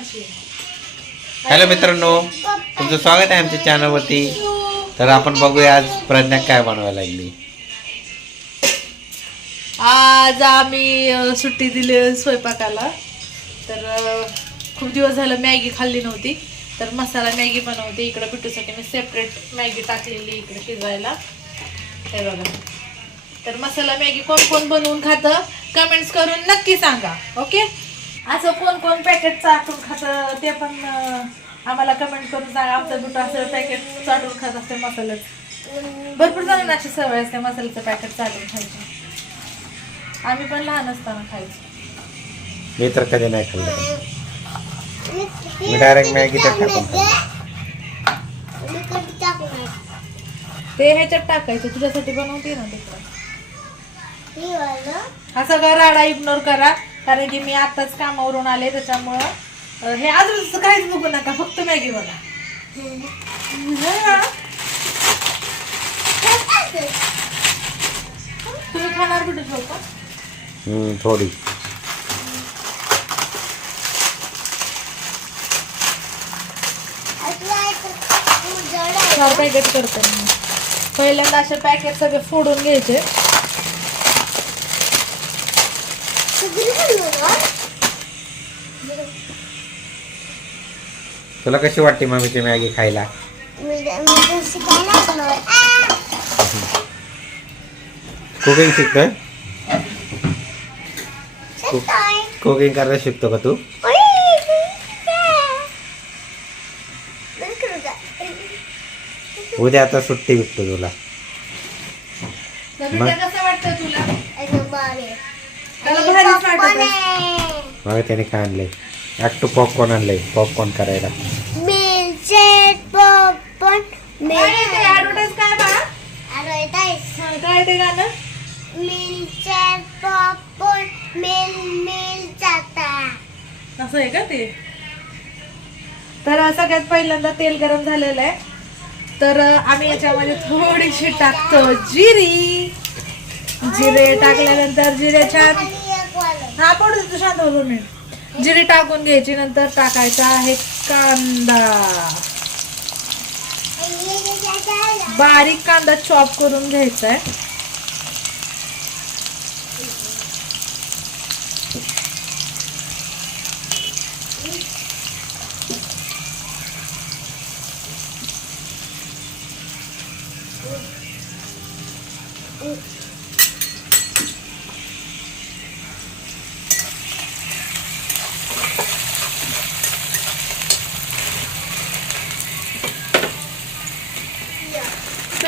Hello मित्रांनो तुमचं स्वागत आहे आमच्या चॅनलवरती. तर आपण बघूया आज प्रज्ञा काय बनवायला लागली. आज आम्ही सुट्टी दिली स्वयंपाकाला. तर खूप दिवस झालं मॅगी खाल्ली नव्हती. तर मसाला मॅगी बनवते. इकडं पिठूसाठी मी सेपरेट मॅगी टाकलेली इकडे शिजवायला हे बघा. तर मसाला मॅगी कोण कोण बनवून खातं कमेंट्स करून नक्की सांगा. ओके असं कोण कोण पॅकेट चाटून खातं ते पण आम्हाला कमेंट करून सांगा. आमचं दुटं असं पॅकेट चाटून खात असते मसाल्याचं. भरपूर जणांना अशी सवय असते मसाल्याचं पॅकेट चाटून खायचं. आम्ही पण लहान असताना खायचो. मी तर कधी नाही खाल्लं. मी डायरेक्ट मॅगी तर टाकून खाल्लं. ते ह्याच्यात टाकायचं तुझ्यासाठी बनवते ना तिकडं हा सगळा राडा इग्नोर करा. कारण की मी आताच कामावरून आले त्याच्यामुळं हे अजून काहीच बघू नका फक्त मॅगी बघा. हा. तुम्ही खाणार कुठे का? हम्म, थोडी. पॅकेट करते मी. पहिल्यांदा असे पॅकेट सगळे फोडून घ्यायचे. तुला कशी वाटते मम्मीची मॅगी खायला? कुकिंग शिकतोय? कुकिंग करायला शिकतो का तू? उद्या आता सुट्टी विकतो तुला. नवीन कसं वाटतं तुला? वाटत. मग त्याने काय आणलंय? ॲक्टू पॉपकॉर्न आणलंय. पॉपकॉर्न करायला. Advertise काय बाळा? काय ते गाणं असं आहे का ते? तर सगळ्यात पहिल्यांदा तेल गरम झालेलं आहे. तर आम्ही याच्यामध्ये थोडीशी टाकतो जिरी. जिरे टाकल्यानंतर जिरे छान हा पडू दे तू शांत हो दोन मिनिट जिरी टाकून घ्यायची नंतर टाकायचा आहे कांदा. बारीक कांदा चॉप करून घ्यायचा आहे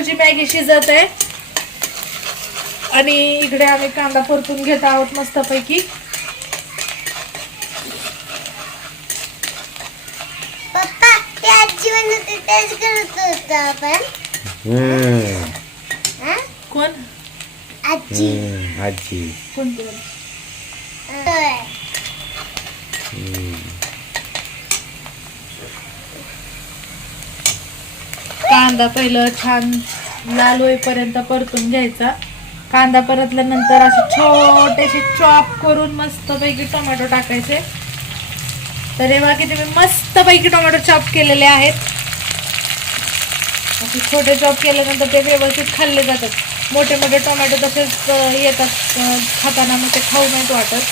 तुझी मॅगी शिजत आहे. आणि इकडे आम्ही कांदा परतून घेत आहोत मस्तपैकी. पप्पा ते आजी म्हणत होती तेच करत होतो आपण. हम्म, हा? कोण? आजी. हम्म, आजी. कोणती? होय. हम्म. कांदा पहिलं छान लाल होईपर्यंत परतून घ्यायचा. कांदा परतल्यानंतर असे छोटेसे चॉप करून मस्तपैकी टोमॅटो टाकायचे. तर हे बघा किती मी मस्तपैकी टोमॅटो चॉप केलेले आहेत. असे छोटे चॉप केल्यानंतर ते व्यवस्थित खाल्ले जातात. मोठे मोठे टोमॅटो तसेच येतात खाताना मग ते खाऊ नाहीत वाटत.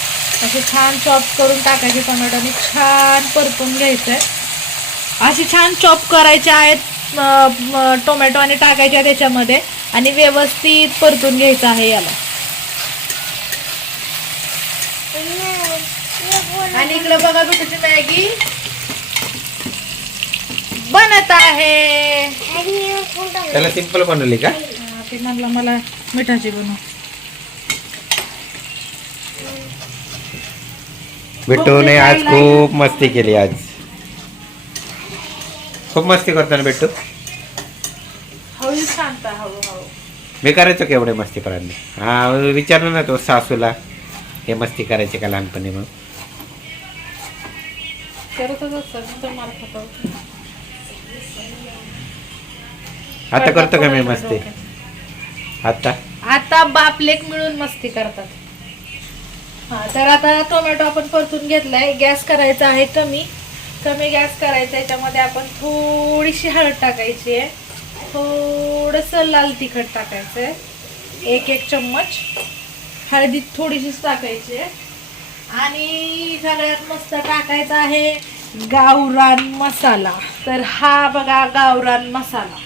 असे छान चॉप करून टाकायचे टोमॅटो आणि छान परतून घ्यायचं आहे असे छान चॉप करायचे आहेत. टोमॅटो आणि टाकायचे आहेत त्याच्यामध्ये आणि व्यवस्थित परतून घ्यायचं आहे याला. आणि इकडे बघा तुझी मॅगी. बनत आहे? त्याला सिंपल बनवली का? ते म्हणलं मला मिठाची बनव. बिट्टूने आज खूप मस्ती केली आज. खूप मस्ती करतो ना बिट्टू हळू शांत हळूहळू मी करायचो का एवढे मस्ती करायला? हा विचारलं ना तो सासूला हे मस्ती करायचे का लहानपणी मग करतच असतात नंतर मार खातो आता करतो का मी मस्ती? आता? आता बाप लेक मिळून मस्ती करतात. हा तर आता टोमॅटो आपण परतून घेतलाय. गॅस करायचा आहे कमी. कमी गॅस करायचा याच्यामध्ये आपण थोडीशी हळद टाकायची आहे. थोडंसं लाल तिखट टाकायचं आहे. एक एक चम्मच. हळदीत थोडीशीच टाकायची आहे. आणि सगळ्यात मस्त टाकायचा आहे गावरान मसाला. तर हा बघा गावरान मसाला.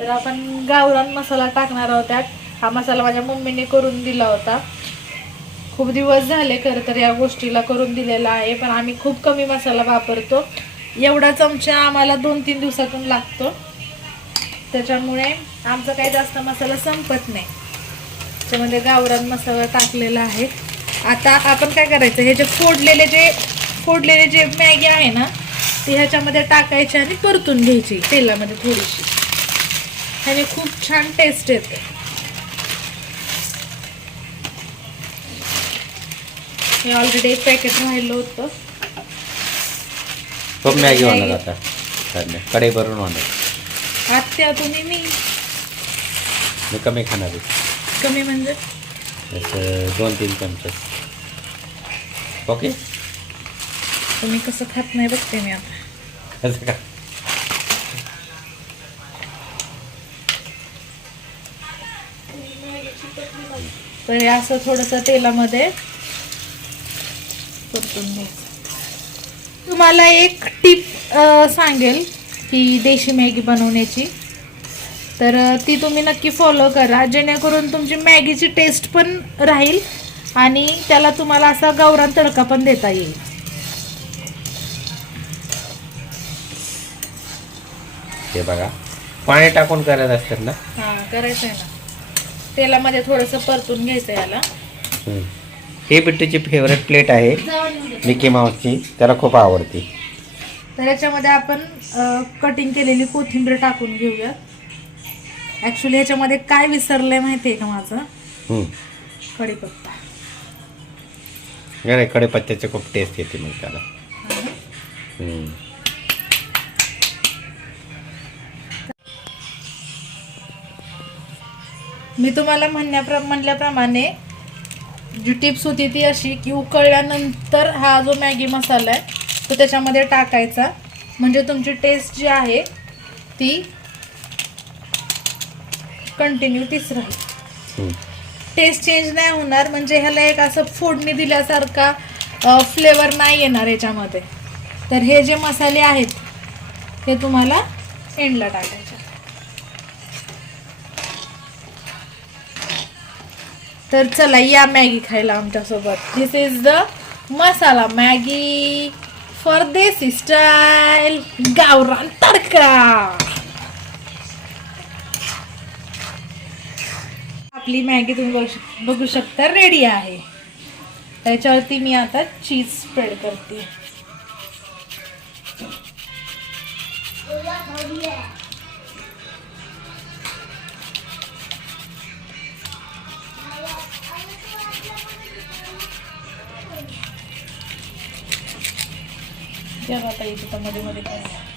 तर आपण गावरान मसाला टाकणार आहोत त्यात. हा मसाला माझ्या मम्मीने करून दिला होता. खूप दिवस झाले खरं तर या गोष्टीला करून दिलेला आहे पण आम्ही खूप कमी मसाला वापरतो. एवढा चमचा आम्हाला दोन तीन दिवसातून लागतो. त्याच्यामुळे आमचा काही जास्त मसाला संपत नाही. त्याच्यामध्ये गावरान मसाला टाकलेला आहे. आता आपण काय करायचं हे जे फोडलेले जे फोडलेले जे मॅगी आहे ना ती ह्याच्यामध्ये टाकायची आणि परतून घ्यायची तेलामध्ये थोडीशी. ह्याने खूप छान टेस्ट येते. हे ऑलरेडी पॅकेट राहिलं होतं. खूप मॅगी होणार आता. सध्या कढई भरून होणार आत्या तुम्ही मी. मी कमी खाणार आहे. कमी म्हणजे? जसं दोन तीन चमचे. ओके? तुम्ही कसं खात नाही बघते मी आता. असं का? तर हे असं थोडंसं तेलामध्ये परतून घ्यायचं. तुम्हाला एक टिप सांगेल की देशी मॅगी बनवण्याची. तर ती तुम्ही नक्की फॉलो करा. जेणेकरून तुमची मॅगीची टेस्ट पण राहील आणि त्याला तुम्हाला असा गावरान तडका पण देता येईल. हे बघा. पाणी टाकून करत असतात ना? हां करायचं आहे ना. तेलामध्ये थोडंसं परतून घ्यायचं याला. हम्म. ही बिट्टूची फेवरेट प्लेट आहे. मिकी माऊसची त्याला खूप आवडते. तर याच्यामध्ये आपण कटिंग केलेली कोथिंबीर टाकून घेऊया. ॲक्च्युली ह्याच्यामध्ये काय विसरलंय माहिती आहे का माझं. कढीपत्ता. नाही कढीपत्त्याची खूप टेस्ट येते मग त्याला. हम्म. मी तुम्हाला म्हणण्याप्र म्हणल्याप्रमाणे जी टिप्स होती ती अशी की उकळल्यानंतर हा जो मॅगी मसाला आहे तो त्याच्यामध्ये टाकायचा. म्हणजे तुमची टेस्ट जी आहे ती कंटिन्यू तीच राहील. टेस्ट चेंज नाही होणार म्हणजे ह्याला एक असं फोडणी दिल्यासारखा फ्लेवर नाही येणार याच्यामध्ये. तर हे जे मसाले आहेत हे तुम्हाला एंडला टाकायचे. तर चला या मॅगी खायला आमच्यासोबत. This is the masala Maggi for desi style गावरान तडका. आपली मॅगी तुम्ही बघू शक- बघू शकता रेडी आहे. त्याच्यावरती मी आता चीज स्प्रेड करते. जरा आता इथे मध्ये मध्ये काय